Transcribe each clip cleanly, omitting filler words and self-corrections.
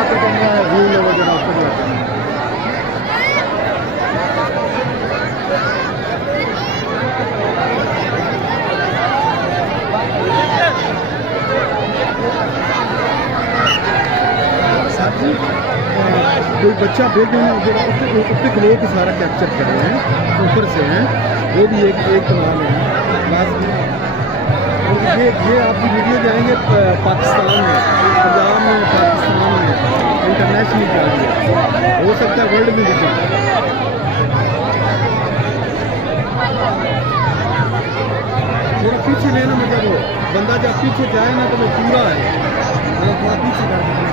आपको camera view level जो उसको दिखाते हैं। कोई बच्चा भेज जो उसके ग्लो को सारा कैप्चर कर रहे हैं, ऊपर से हैं, वो भी एक कमाल है लास्ट में। ये आपकी वीडियो जाएंगे पाकिस्तान में, पंजाब में, पाकिस्तान में, इंटरनेशनल जाएंगे, हो सकता है वर्ल्ड में भी जाए। थोड़ा पीछे लेना, मतलब वो बंदा जब पीछे जाए ना तो वो पूरा है, मतलब थोड़ा पीछे कर देना।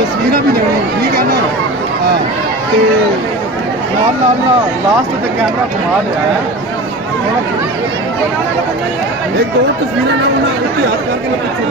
तस्वीर भी लेनी, ठीक है ना। हाँ, तो नाल लास्ट तक कैमरा घुमा लिया है। एक दो तस्वीरें ना उन्हें हाथ करके पीछे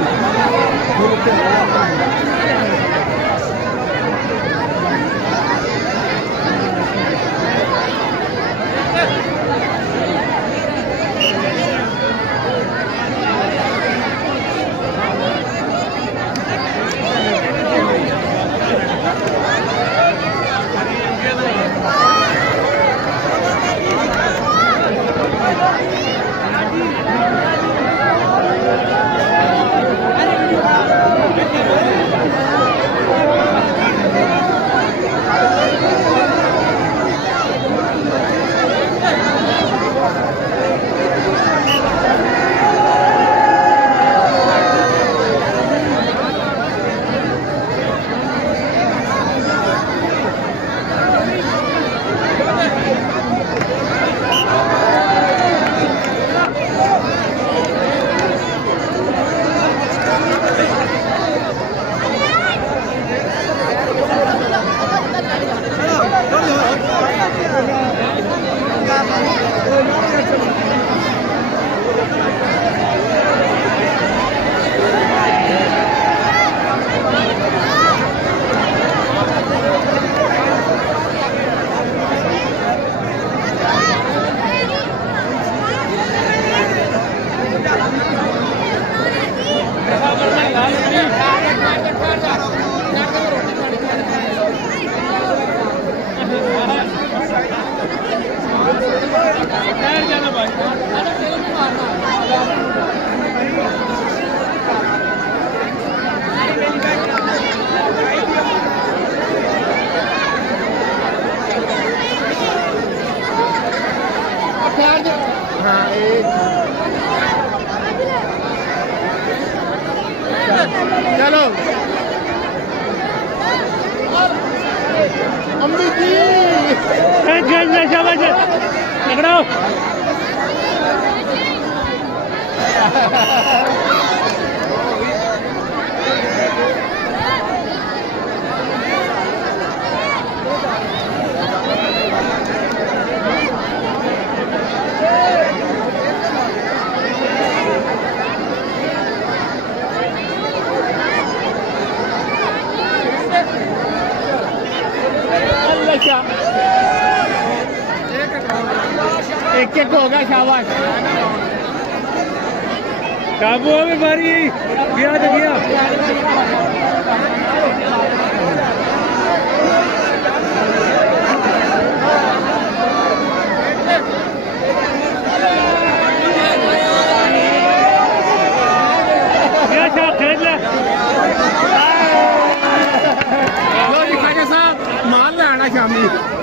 एक एक होगा शाबाश काबू में मारी गया तो गया खेल ले लो जी खाजा साहब माल ले आना शामी